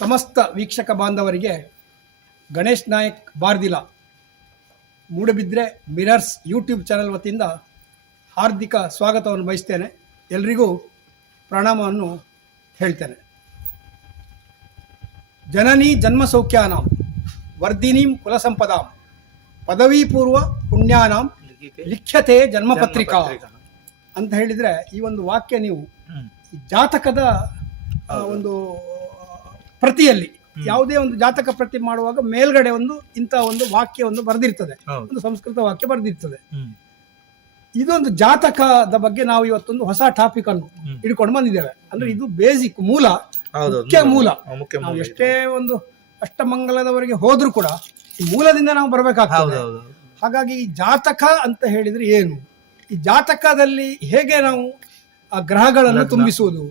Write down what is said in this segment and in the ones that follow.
ಸಮಸ್ತ ವೀಕ್ಷಕ ಬಾಂಧವರಿಗೆ Ganesh Nayak Bardila. Moodbidri mirrors YouTube channel ವತಿಯಿಂದ ಹಾರ್ದಿಕ ಸ್ವಾಗತವನ್ನು ಬಯಸ್ತೇನೆ. ಎಲ್ರಿಗೂ ಪ್ರಣಾಮವನ್ನು ಹೇಳ್ತೇನೆ. ಜನನಿ ಜನ್ಮಸೌಖ್ಯಾನಾಂ ವರ್ಧಿನೀಂ ಕುಲಸಂಪದಾಂ ಪದವಿಪೂರ್ವ ಪುಣ್ಯಾನಾಂ ಲಿಖ್ಯತೆ ಜನ್ಮಪತ್ರಿಕಾ ಅಂತ ಹೇಳಿದರೆ ಈ ಒಂದು ವಾಕ್ಯ ನೀವು ಜಾತಕದ ಒಂದು ಪ್ರತಿಯಲ್ಲಿ ಯಾವುದೇ ಒಂದು ಜಾತಕ ಪ್ರತಿ ಮಾಡುವಾಗ ಮೇಲ್ಗಡೆ ಒಂದು ಇಂಥ ಒಂದು ವಾಕ್ಯ ಒಂದು ಬರೆದಿರ್ತದೆ. ಒಂದು ಸಂಸ್ಕೃತ ವಾಕ್ಯ ಬರೆದಿರ್ತದೆ. ಇದೊಂದು ಜಾತಕದ ಬಗ್ಗೆ ನಾವು ಇವತ್ತೊಂದು ಹೊಸ ಟಾಪಿಕ್ ಅನ್ನು. ಹಿಡ್ಕೊಂಡು ಬಂದಿದ್ದೇವೆ. ಅಂದ್ರೆ ಇದು ಬೇಸಿಕ್ ಮೂಲ ಮುಖ್ಯ ಮೂಲ. ನಾವು ಎಷ್ಟೇ ಒಂದು ಅಷ್ಟಮಂಗಲದವರೆಗೆ ಹೋದ್ರೂ ಕೂಡ ಈ ಮೂಲದಿಂದ ನಾವು ಬರಬೇಕಾಗ್ತದೆ. ಹಾಗಾಗಿ ಈ ಜಾತಕ ಅಂತ ಹೇಳಿದ್ರೆ ಏನು? ಈ ಜಾತಕದಲ್ಲಿ ಹೇಗೆ ನಾವು ಆ ಗ್ರಹಗಳನ್ನು ತುಂಬಿಸುವುದು?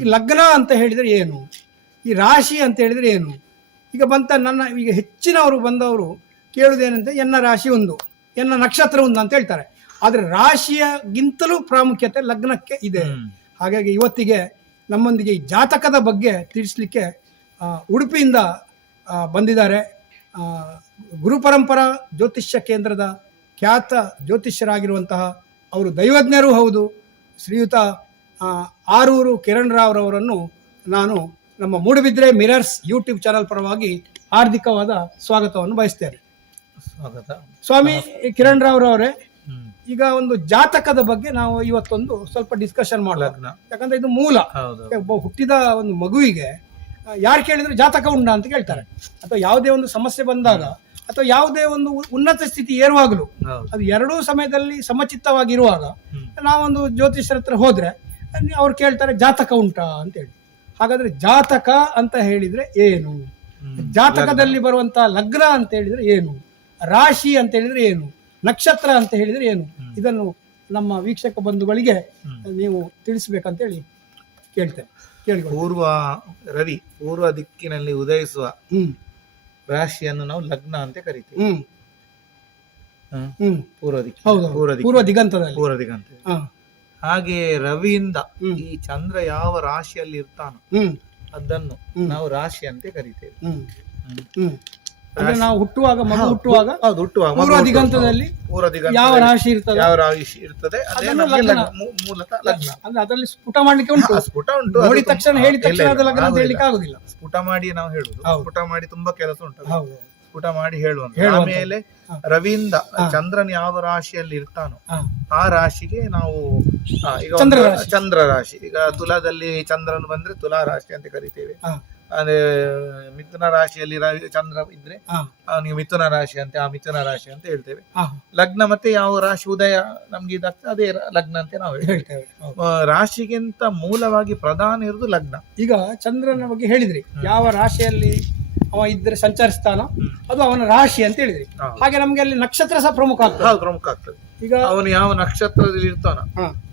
ಈ ಲಗ್ನ ಅಂತ ಹೇಳಿದ್ರೆ ಏನು? ಈ ರಾಶಿ ಅಂತ ಹೇಳಿದರೆ ಏನು? ಈಗ ಬಂತ ನನ್ನ ಈಗ ಹೆಚ್ಚಿನವರು ಬಂದವರು ಕೇಳುವುದೇನಂತ ಎನ್ನ ರಾಶಿ ಒಂದು ಎನ್ನ ನಕ್ಷತ್ರ ಒಂದು ಅಂತ ಹೇಳ್ತಾರೆ. ಆದರೆ ರಾಶಿಯಗಿಂತಲೂ ಪ್ರಾಮುಖ್ಯತೆ ಲಗ್ನಕ್ಕೆ ಇದೆ. ಹಾಗಾಗಿ ಇವತ್ತಿಗೆ ನಮ್ಮೊಂದಿಗೆ ಈ ಜಾತಕದ ಬಗ್ಗೆ ತಿಳಿಸ್ಲಿಕ್ಕೆ ಉಡುಪಿಯಿಂದ ಬಂದಿದ್ದಾರೆ. ಗುರು ಗುರುಪರಂಪರಾ ಜ್ಯೋತಿಷ್ಯ ಕೇಂದ್ರದ ಖ್ಯಾತ ಜ್ಯೋತಿಷ್ಯರಾಗಿರುವಂತಹ ಅವರು ದೈವಜ್ಞರೂ ಹೌದು. ಶ್ರೀಯುತ ಆರೂರು ಕಿರಣ್ ರಾವ್ರವರನ್ನು ನಾನು ನಮ್ಮ ಮೂಡುಬಿದ್ರೆ ಮಿರರ್ಸ್ ಯೂಟ್ಯೂಬ್ ಚಾನಲ್ ಪರವಾಗಿ ಹಾರ್ದಿಕವಾದ ಸ್ವಾಗತವನ್ನು ಬಯಸ್ತೇನೆ. ಸ್ವಾಗತ. ಸ್ವಾಮಿ ಕಿರಣ್ ರಾವ್ ಅವರೇ ಈಗ ಒಂದು ಜಾತಕದ ಬಗ್ಗೆ ನಾವು ಇವತ್ತೊಂದು ಸ್ವಲ್ಪ ಡಿಸ್ಕಷನ್ ಮಾಡಲಾಗ ಲಗ್ನ. ಯಾಕಂದ್ರೆ ಇದು ಮೂಲ. ಒಬ್ಬ ಹುಟ್ಟಿದ ಒಂದು ಮಗುವಿಗೆ ಯಾರು ಕೇಳಿದ್ರು ಜಾತಕ ಉಂಡ ಅಂತ ಕೇಳ್ತಾರೆ. ಅಥವಾ ಯಾವುದೇ ಒಂದು ಸಮಸ್ಯೆ ಬಂದಾಗ ಅಥವಾ ಯಾವುದೇ ಒಂದು ಉನ್ನತ ಸ್ಥಿತಿ ಏರುವಾಗಲೂ ಅದು ಎರಡೂ ಸಮಯದಲ್ಲಿ ಸಮಚಿತ್ತವಾಗಿರುವಾಗ. ನಾವೊಂದು ಜ್ಯೋತಿಷ್ಯರ ಹತ್ರ ಹೋದ್ರೆ ಅವ್ರು ಕೇಳ್ತಾರೆ ಜಾತಕ ಉಂಟಾ ಅಂತ ಹೇಳಿ. ಹಾಗಾದ್ರೆ ಜಾತಕ ಅಂತ ಹೇಳಿದ್ರೆ ಏನು? ಜಾತಕದಲ್ಲಿ ಬರುವಂತ ಲಗ್ನ ಅಂತ ಹೇಳಿದ್ರೆ ಏನು? ರಾಶಿ ಅಂತ ಹೇಳಿದ್ರೆ ಏನು? ನಕ್ಷತ್ರ ಅಂತ ಹೇಳಿದ್ರೆ ಏನು? ಇದನ್ನು ನಮ್ಮ ವೀಕ್ಷಕ ಬಂಧುಗಳಿಗೆ. ನೀವು ತಿಳಿಸ್ಬೇಕಂತ ಹೇಳಿ ಕೇಳ್ತೇನೆ ಕೇಳಿ ಪೂರ್ವ ರವಿ ಪೂರ್ವ ದಿಕ್ಕಿನಲ್ಲಿ ಉದಯಿಸುವ ಹ್ಮ್. ರಾಶಿಯನ್ನು ನಾವು ಲಗ್ನ ಅಂತ ಕರಿತೀವಿ. ಹ್ಮ್. ಹ್ಮ್. ಹ್ಮ್. ಪೂರ್ವ ದಿಕ್ಕು ಹೌದು. ಪೂರ್ವ ದಿಗಂತದಲ್ಲಿ. ಪೂರ್ವ ದಿಗಂತ ಹಾಗೆ ರವಿಯಿಂದ ಈ ಚಂದ್ರ ಯಾವ ರಾಶಿಯಲ್ಲಿ ಇರ್ತಾನೋ ಅದನ್ನು ನಾವು ರಾಶಿ ಅಂತ ಕರಿತೇವೆ. ಅಂದ್ರೆ ನಾವು ಹುಟ್ಟುವಾಗ ಮಗು ಹುಟ್ಟುವಾಗ ಹೌದು ಹುಟ್ಟುವಾಗ ಪೂರ್ವ. ದಿಗಂತದಲ್ಲಿ ಪೂರ್ವ ದಿಗಂತ ಯಾವ ರಾಶಿ ಇರ್ತದೆ? ಯಾವ ರಾಶಿ ಇರ್ತದೆ? ಅದೇ ಅದನ್ನು ನಮ್ಗೆ ಲಗ್ನ. ಮೂ- ಮೂಲತಃ ಲಗ್ನ. ಅಂದ್ರೆ ಅದರಲ್ಲಿ ಸ್ಫುಟ ಮಾಡ್ಲಿಕ್ಕೆ ಉಂಟು. ಸ್ಫುಟ ಉಂಟು. ಅದು ನೋಡಿದ ತಕ್ಷಣ ಹೇಳಿದ ಇಲ್ಲ, ತಕ್ಷಣ ಇಲ್ಲ, ಅದು ಲಗ್ನ ಅಂತ ಆಗುದಿಲ್ಲ. ಹೇಳಿಕ್ಕೆ ಆಗುದಿಲ್ಲ. ಸ್ಫುಟ ಮಾಡಿ ನಾವು ಹೇಳುದು. ಹೌದು. ಸ್ಫುಟ ಮಾಡಿ ತುಂಬಾ ಕೆಲಸ ಉಂಟು. ಹೌದು. ಸ್ಫುಟ ಮಾಡಿ ಹೇಳುವಂತ. ಹೇಳುವಂಥದ್ದು. ಆಮೇಲೆ. ರವಿಯಿಂದ ಚಂದ್ರನ್ ಯಾವ ರಾಶಿಯಲ್ಲಿ ಇರ್ತಾನೋ ಆ ರಾಶಿಗೆ ನಾವು ಈಗ ಚಂದ್ರ ಒಂದು ರಾಶಿ. ಚಂದ್ರ ರಾಶಿ. ಈಗ ತುಲಾದಲ್ಲಿ ಚಂದ್ರನ್ ಬಂದ್ರೆ ತುಲಾ ರಾಶಿ ಅಂತ ಕರಿತೇವೆ. ಅಂದ್ರೆ ಅದೇ ಮಿಥುನ ರಾಶಿಯಲ್ಲಿ ರವಿ ಚಂದ್ರ ಇದ್ರೆ ಅವನಿಗೆ ಮಿಥುನ ರಾಶಿ ಅಂತ ಆ ಮಿಥುನ ರಾಶಿ ಅಂತ ಹೇಳ್ತೇವೆ. ಲಗ್ನ ಮತ್ತೆ ಯಾವ ರಾಶಿ? ಉದಯ ನಮ್ಗೆ ಇದಾಗ್ತದೆ ಅದೇ ಲಗ್ನ ಅಂತ ನಾವು ಹೇಳ್ತೇವೆ. ರಾಶಿಗಿಂತ ಮೂಲವಾಗಿ ಪ್ರಧಾನ ಇರುವುದು ಲಗ್ನ. ಈಗ ಚಂದ್ರನ ಬಗ್ಗೆ ಹೇಳಿದ್ರಿ. ಯಾವ ರಾಶಿಯಲ್ಲಿ ಅವ ಇದ್ರೆ ಸಂಚರಿಸ್ತಾನ. ಅದು ಅವನ ರಾಶಿ ಅಂತ ಹೇಳಿದ್ರಿ. ಹಾಗೆ ನಮ್ಗೆ ಅಲ್ಲಿ ನಕ್ಷತ್ರ ಸಹ ಪ್ರಮುಖ ಆಗ್ತದೆ. ಹೌದು ಪ್ರಮುಖ ಆಗ್ತದೆ. ಈಗ ಅವನು ಯಾವ ನಕ್ಷತ್ರದಲ್ಲಿ ಇರ್ತಾನ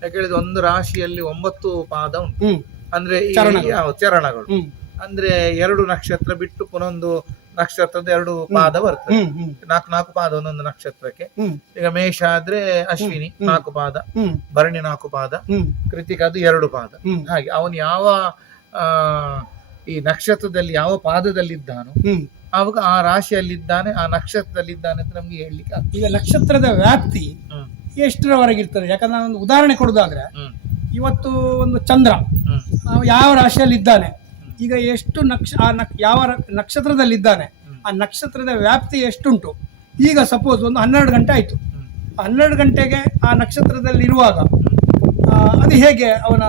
ಯಾಕೆ ಹೇಳಿದ್ರೆ ಒಂದು ರಾಶಿಯಲ್ಲಿ ಒಂಬತ್ತು ಪಾದ ಉಂಟು. ಅಂದ್ರೆ ಈ ಚರಣಗಳು. ಯಾವ ಚರಣಗಳು. ಅಂದ್ರೆ ಎರಡು ನಕ್ಷತ್ರ ಬಿಟ್ಟು ಪುನೊಂದು ನಕ್ಷತ್ರದ ಎರಡು ಪಾದ ಬರ್ತದೆ. ಹ್ಮ್ ಹ್ಮ್. ನಾಲ್ಕು ನಾಲ್ಕು ಪಾದ ಒಂದೊಂದು ನಕ್ಷತ್ರಕ್ಕೆ. ಹ್ಮ್. ಈಗ ಮೇಷ ಆದ್ರೆ ಅಶ್ವಿನಿ ನಾಲ್ಕು ಪಾದ. ಹ್ಮ್. ಭರಣಿ ನಾಲ್ಕು ಪಾದ. ಹ್ಮ್. ಕೃತಿಕ ಅದು ಎರಡು ಪಾದ. ಹ್ಮ್. ಹಾಗೆ ಅವನು ಯಾವ ಆ, ಈ ನಕ್ಷತ್ರದಲ್ಲಿ ಯಾವ ಪಾದದಲ್ಲಿದ್ದಾನೋ ಆವಾಗ ಆ ರಾಶಿಯಲ್ಲಿದ್ದಾನೆ ಆ ನಕ್ಷತ್ರದಲ್ಲಿದ್ದಾನೆ ಅಂತ ನಮ್ಗೆ ಹೇಳಲಿಕ್ಕೆ ಆಗ್ತದೆ. ಈಗ ನಕ್ಷತ್ರದ ವ್ಯಾಪ್ತಿ ಹ್ಮ್. ಎಷ್ಟರವರೆಗೆ ಇರ್ತದೆ ಯಾಕಂದ್ರೆ ನಾನು ಒಂದು ಉದಾಹರಣೆ ಕೊಡೋದಾದ್ರೆ ಇವತ್ತು ಒಂದು ಚಂದ್ರ ಯಾವ ರಾಶಿಯಲ್ಲಿ ಇದ್ದಾನೆ ಈಗ ಎಷ್ಟು ನಕ್ಷ ಆ ನಕ್ ಯಾವ ನಕ್ಷತ್ರದಲ್ಲಿದ್ದಾನೆ? ಆ ನಕ್ಷತ್ರದ ವ್ಯಾಪ್ತಿ ಎಷ್ಟುಂಟು? ಈಗ ಸಪೋಸ್ ಒಂದು ಹನ್ನೆರಡು ಗಂಟೆ ಆಯಿತು. ಹನ್ನೆರಡು ಗಂಟೆಗೆ ಆ ನಕ್ಷತ್ರದಲ್ಲಿ ಇರುವಾಗ ಅದು ಹೇಗೆ ಅವನ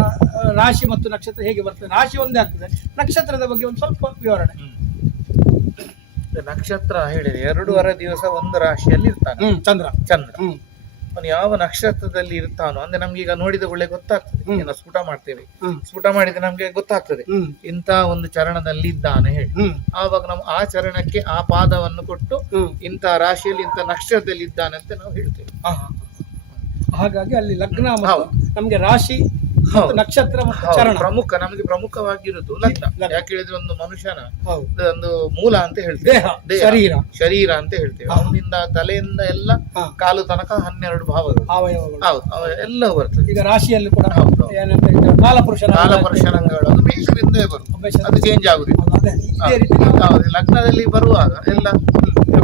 ರಾಶಿ ಮತ್ತು ನಕ್ಷತ್ರ ಹೇಗೆ ಬರ್ತದೆ? ರಾಶಿ ಒಂದೇ ಆಗ್ತದೆ. ನಕ್ಷತ್ರದ ಬಗ್ಗೆ ಒಂದು ಸ್ವಲ್ಪ ವಿವರಣೆ. ನಕ್ಷತ್ರ ಹೇಳಿದೆ ಎರಡೂವರೆ ದಿವಸ ಒಂದು ರಾಶಿಯಲ್ಲಿ ಇರ್ತಾನೆ. ಚಂದ್ರ. ಚಂದ್ರ. ಅವನು ಯಾವ ನಕ್ಷತ್ರದಲ್ಲಿ ಇರ್ತಾನೋ ಅಂದ್ರೆ ನಮ್ಗೆ ಈಗ ನೋಡಿದ ಒಳ್ಳೆ ಗೊತ್ತಾಗ್ತದೆ. ಸ್ಫುಟ ಮಾಡ್ತೇವೆ. ಸ್ಫುಟ ಮಾಡಿದ್ರೆ ನಮ್ಗೆ ಗೊತ್ತಾಗ್ತದೆ. ಇಂತ ಇಂಥ ಒಂದು ಚರಣದಲ್ಲಿ ಇದ್ದಾನೆ ಹೇಳಿ ಆವಾಗ ನಾವು ಆ ಚರಣಕ್ಕೆ ಆ ಪಾದವನ್ನು ಕೊಟ್ಟು ಇಂತ ಇಂಥ ರಾಶಿಯಲ್ಲಿ ಇಂಥ ನಕ್ಷತ್ರದಲ್ಲಿ ಇದ್ದಾನೆ ಅಂತ ನಾವು ಹೇಳ್ತೇವೆ. ಹಾಗಾಗಿ ಅಲ್ಲಿ ಲಗ್ನ ನಮ್ಗೆ ನಮಗೆ ರಾಶಿ. ನಕ್ಷತ್ರ ಚರಣ. ಪ್ರಮುಖ ನಮಗೆ ಪ್ರಮುಖವಾಗಿರುವುದು ಲಗ್ನ. ಯಾಕೆ ಹೇಳಿದ್ರೆ ಒಂದು ಮನುಷ್ಯನ ಒಂದು ಮೂಲ ಅಂತ ಹೇಳ್ತೇವೆ. ಶರೀರ. ಶರೀರ ಅಂತ ಹೇಳ್ತೇವೆ. ಅವನಿಂದ ತಲೆಯಿಂದ ಎಲ್ಲ ಕಾಲು ತನಕ ಹನ್ನೆರಡು ಭಾವಗಳು. ಹೌದು. ಅವ ಎಲ್ಲವೂ ಬರ್ತದೆ. ಈಗ ರಾಶಿಯಲ್ಲಿ ಕೂಡ ಕಾಲಪುರುಷ ಹೇಳಿದ್ರೆ ಕಾಲಪುರುಷನ ಬರುತ್ತೆ ಅದು ಚೇಂಜ್ ಆಗುದಿಲ್ಲ. ಹೌದು, ಲಗ್ನದಲ್ಲಿ ಬರುವಾಗ ಎಲ್ಲ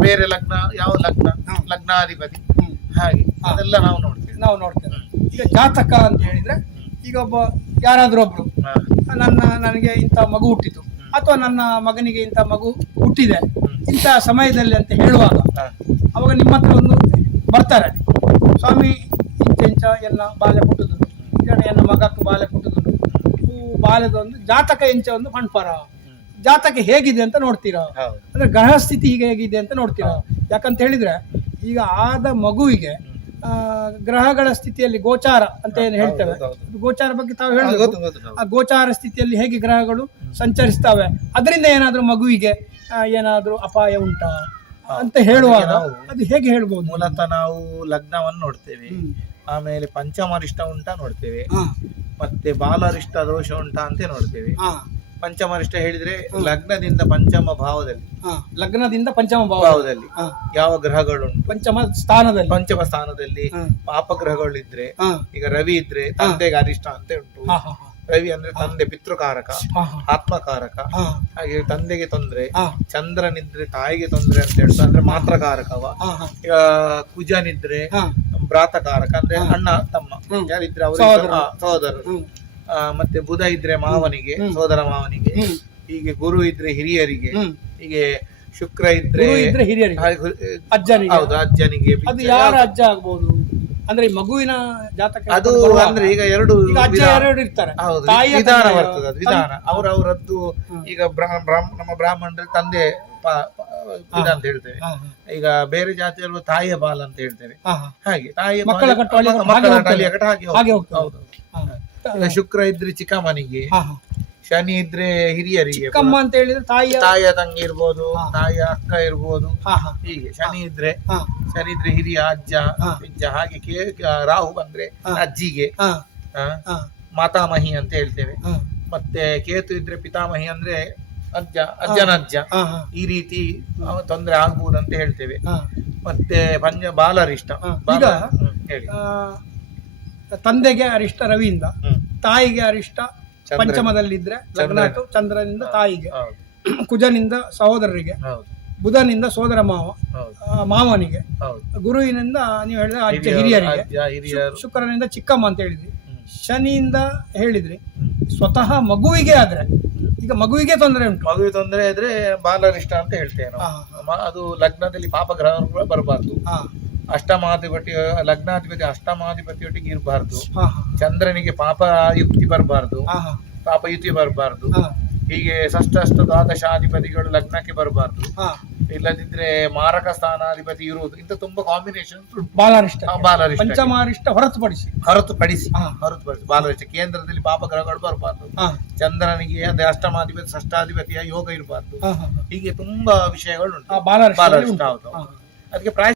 ಬೇರೆ ಲಗ್ನ ಯಾವ ಲಗ್ನ. ಲಗ್ನಾಧಿಪತಿ. ಹಾಗೆ. ಅದೆಲ್ಲ ನಾವು ನೋಡ್ತೇವೆ. ನಾವು ನೋಡ್ತೇವೆ. ಈಗ ಜಾತಕ ಅಂತ ಹೇಳಿದ್ರೆ ಈಗ ಒಬ್ಬ ಯಾರಾದ್ರೂ ಒಬ್ರು. ನನ್ನ ನನಗೆ ಇಂಥ ಮಗು ಹುಟ್ಟಿತು. ಅಥವಾ ನನ್ನ ಮಗನಿಗೆ ಇಂಥ ಮಗು ಹುಟ್ಟಿದೆ. ಇಂಥ ಸಮಯದಲ್ಲಿ ಅಂತ ಹೇಳುವಾಗ ಅವಾಗ ನಿಮ್ಮ ಹತ್ರ ಒಂದು ಬರ್ತಾರೆ. ಸ್ವಾಮಿ ಇಂಚ ಎಲ್ಲ ಬಾಲ್ಯ ಪುಟ್ಟದು. ಎಣ್ಣೆಯನ್ನು ಎನ್ನ ಮಗಕ್ಕೆ ಬಾಲ್ಯ ಪುಟ್ಟದು. ಬಾಲ್ಯದ ಒಂದು ಜಾತಕ ಇಂಚ ಒಂದು ಮಣ್ಪರ ಜಾತಕ ಹೇಗಿದೆ ಅಂತ ನೋಡ್ತೀರಾ? ಅಂದ್ರೆ ಗ್ರಹ ಸ್ಥಿತಿ ಹೀಗೆ ಹೇಗಿದೆ ಅಂತ ನೋಡ್ತೀರಾ? ಯಾಕಂತ ಹೇಳಿದ್ರೆ ಈಗ ಆದ ಮಗುವಿಗೆ ಗ್ರಹಗಳ ಸ್ಥಿತಿಯಲ್ಲಿ ಗೋಚಾರ ಅಂತ ಏನು ಹೇಳ್ತೇವೆ? ಗೋಚಾರ ಬಗ್ಗೆ ತಾವು ಹೇಳಿ ಹೇಳಬೇಕು. ಆ ಗೋಚಾರ ಸ್ಥಿತಿಯಲ್ಲಿ ಹೇಗೆ ಗ್ರಹಗಳು ಸಂಚರಿಸ್ತವೆ? ಅದರಿಂದ ಏನಾದರೂ ಮಗುವಿಗೆ ಏನಾದರೂ ಅಪಾಯ ಉಂಟಾ? ಅಂತ ಹೇಳುವಾಗ ಅದು ಹೇಗೆ ಹೇಳ್ಬೋದು? ಮೂಲತಃ ನಾವು ಲಗ್ನವನ್ನು ನೋಡ್ತೇವೆ. ಆಮೇಲೆ ಪಂಚಮರಿಷ್ಟ ಉಂಟಾ ನೋಡ್ತೇವೆ. ಮತ್ತೆ ಬಾಲರಿಷ್ಟ ದೋಷ ಉಂಟಾ ಅಂತ ನೋಡ್ತೇವೆ. ಪಂಚಮರಿಷ್ಟ ಹೇಳಿದ್ರೆ ಲಗ್ನದಿಂದ ಪಂಚಮ ಭಾವದಲ್ಲಿ. ಹಾ. ಲಗ್ನದಿಂದ ಪಂಚಮ ಭಾವ ಭಾವದಲ್ಲಿ. ಹಾ. ಯಾವ ಗ್ರಹಗಳುಂಟು? ಪಂಚಮ ಸ್ಥಾನದಲ್ಲಿ. ಪಂಚಮ ಸ್ಥಾನದಲ್ಲಿ ಹಾ. ಪಾಪಗ್ರಹಗಳಿದ್ರೆ ಹಾ, ಈಗ ರವಿ ಇದ್ರೆ ತಂದೆಗೆ ಅರಿಷ್ಟ ಅಂತ ಉಂಟು. ಹಾ, ಹಾ, ಹಾ. ರವಿ ಅಂದ್ರೆ ತಂದೆ ಪಿತೃಕಾರಕ ಹಾ, ಹಾ, ಆತ್ಮಕಾರಕ. ಹಾ, ಹಾಗೆ ತಂದೆಗೆ ತೊಂದ್ರೆ ಹಾ, ಚಂದ್ರನಿದ್ರೆ ತಾಯಿಗೆ ತೊಂದ್ರೆ ಅಂತ ಹೇಳ್ತಾ ಅಂದ್ರೆ ಮಾತ್ರಕಾರಕವ. ಹಾ, ಹಾ, ಈಗ ಕುಜನಿದ್ರೆ ಹಾ. ಭ್ರಾತಕಾರಕ ಅಂದ್ರೆ ಅಣ್ಣ ತಮ್ಮ. ಹ್ಮ್. ಯಾರಿದ್ರೆ ಅವರು ಸಹೋದರರು. ಸಹೋದರರು. ಹ್ಮ್, ಆ, ಮತ್ತೆ ಬುಧ ಇದ್ರೆ ಮಾವನಿಗೆ ಸೋದರ ಮಾವನಿಗೆ ಹೀಗೆ ಗುರು ಇದ್ರೆ ಹಿರಿಯರಿಗೆ ಹೀಗೆ ಶುಕ್ರ ಇದ್ರೆ ಗುರು ಇದ್ರೆ ಹಿರಿಯರಿಗೆ. ಹಾಗೆ ಗು- ಅಜ್ಜನಿಗೆ. ಹೌದು ಅಜ್ಜನಿಗೆ ಅದು ಯಾರ ಅಜ್ಜ ಆಗ್ಬೋದು? ಅಂದ್ರೆ ಈ ಮಗುವಿನ ಜಾತಕ ಅದು ಅಂದ್ರೆ ಈಗ ಎರಡು ಈಗ ಅಜ್ಜ ಇರ್ತಾರೆ. ಹೌದು ತಾಯಿಯ ವಿಧಾನ ಬರ್ತದೆ ಅದು ವಿಧಾನ. ಅವ್ರ ಅವರದ್ದು ಈಗ ಬ್ರಾಹ್ಮ- ನಮ್ಮ ಬ್ರಾಹ್ಮಣರ ತಂದೆ ಪ- ಪ- ವಿಧ ಅಂತ ಹೇಳ್ತೇವೆ. ಹಾ, ಹಾ, ಈಗ ಬೇರೆ ಜಾತಿಯವರು ತಾಯಿಯ ಬಾಲ್ ಅಂತ ಹೇಳ್ತೇವೆ. ಹಾ, ಹಾ. ಹಾಗೆ ತಾಯಿಯ ಮಕ್ಕಳ ಮಕ್ಕಳ ಹಾಗೆ ಕಟ್ಟು ಹೋಗ್ತದೆ. ಅಳಿಯ ಹಾಗೆ ಹಾಗೆ ಹೋಗ್ತದೆ. ಹೋಗ್ತದೆ. ಹೌದು. ಹಾ. ಶುಕ್ರ ಇದ್ರೆ ಚಿಕ್ಕಮ್ಮನಿಗೆ. ಶನಿ ಇದ್ರೆ ಹಿರಿಯರಿಗೆ ಚಿಕ್ಕಮ್ಮ ಅಂತ ಹೇಳಿದ್ರೆ ತಾಯಿ ತಾಯಿಯ ತಂಗಿ ಇರ್ಬೋದು. ತಾಯಿಯ ಅಕ್ಕ ಇರ್ಬೋದು. ಹೀಗೆ ಶನಿ ಇದ್ರೆ ಶನಿ ಇದ್ರೆ ಹಿರಿಯ ಅಜ್ಜ ಅಜ್ಜ ಹಾಗೆ ಕೇ ರಾಹು ಬಂದ್ರೆ ಅಜ್ಜಿಗೆ. ಹಾ. ಮಾತಾಮಹಿ ಅಂತ ಹೇಳ್ತೇವೆ. ಮತ್ತೆ ಕೇತು ಇದ್ರೆ ಪಿತಾಮಹಿ ಅಂದ್ರೆ ಅಜ್ಜ ಅಜ್ಜನ ಅಜ್ಜ. ಹಾ ಹಾ. ಈ ರೀತಿ ತೊಂದರೆ ಆಗ್ಬಹುದು ಅಂತ ಹೇಳ್ತೇವೆ. ಹಾ. ಮತ್ತೆ ಪಂಜ ಬಾಲರಿಷ್ಟ. ಬಾಲ ಈಗ ಹ್ಮ್, ಹೇಳಿ. ಆ, ತಂದೆಗೆ ಅರಿಷ್ಟ ರವಿಯಿಂದ ತಾಯಿಗೆ ಅರಿಷ್ಟ. ಪಂಚಮದಲ್ಲಿದ್ರೆ ಲಗ್ನಾಟು ಚಂದ್ರನಿಂದ ತಾಯಿಗೆ ಕುಜನಿಂದ ಸಹೋದರರಿಗೆ ಹೌದು. ಬುಧನಿಂದ ಸೋದರ ಮಾವ ಮಾವನಿಗೆ ಗುರುವಿನಿಂದ ನೀವು ಹೇಳಿದ್ರೆ ಅಜ್ಜ ಹಿರಿಯರಿಗೆ ಶುಕ್ರನಿಂದ ಚಿಕ್ಕಮ್ಮ ಅಂತ ಹೇಳಿದ್ರಿ. ಶನಿಯಿಂದ ಹೇಳಿದ್ರಿ. ಸ್ವತಃ ಮಗುವಿಗೆ ಆದ್ರೆ ಈಗ ಮಗುವಿಗೆ ತೊಂದರೆ ಉಂಟು. ಮಗುವಿಗೆ ತೊಂದರೆ ಇದ್ರೆ ಬಾಲರಿಷ್ಟ ಅಂತ ಹೇಳ್ತೇವೆ ನಾವು ಹಾ, ಅದು ಲಗ್ನದಲ್ಲಿ ಪಾಪಗ್ರಹಗಳು ಗ್ರಹ ಬರಬಾರ್ದು. ಹಾ. ಅಷ್ಟಮಾಧಿಪತಿ ಲಗ್ನಾಧಿಪತಿ ಅಷ್ಟಮಾಧಿಪತಿಯೊಟ್ಟಿಗೆ ಇರಬಾರ್ದು. ಚಂದ್ರನಿಗೆ ಪಾಪ ಯುಕ್ತಿ ಬರಬಾರ್ದು. ಪಾಪ ಯುತಿ ಪಾಪಯುತಿ ಬರಬಾರ್ದು ಹೀಗೆ ಷಷ್ಠ ದ್ವಾದಶಾಧಿಪತಿಗಳು ಲಗ್ನಕ್ಕೆ ಬರಬಾರ್ದು. ಇಲ್ಲದಿದ್ರೆ ಮಾರಕ ಸ್ಥಾನಾಧಿಪತಿ ಇರುವುದು. ಇಂತ ತುಂಬಾ ಕಾಂಬಿನೇಷನ್ ಬಾಲರಿಷ್ಟ. ಬಾಲರಿಷ್ಟ. ಪಂಚಮಾರಿಷ್ಟ ಹೊರತುಪಡಿಸಿ. ಹೊರತುಪಡಿಸಿ. ಹೊರತುಪಡಿಸಿ. ಬಾಲರಿಷ್ಟ. ಕೇಂದ್ರದಲ್ಲಿ ಪಾಪಗ್ರಹಗಳು ಬರಬಾರ್ದು. ಹಾ. ಚಂದ್ರನಿಗೆ ಅದೇ ಅಷ್ಟಮಾಧಿಪತಿ ಷಷ್ಠಾಧಿಪತಿಯ ಯೋಗ ಇರಬಾರ್ದು. ಹೀಗೆ ತುಂಬಾ ವಿಷಯಗಳು ಉಂಟು ಬಾಲರಿಷ್ಟ ಹೌದು ಅದಕ್ಕೆ ಪ್ರಾಯ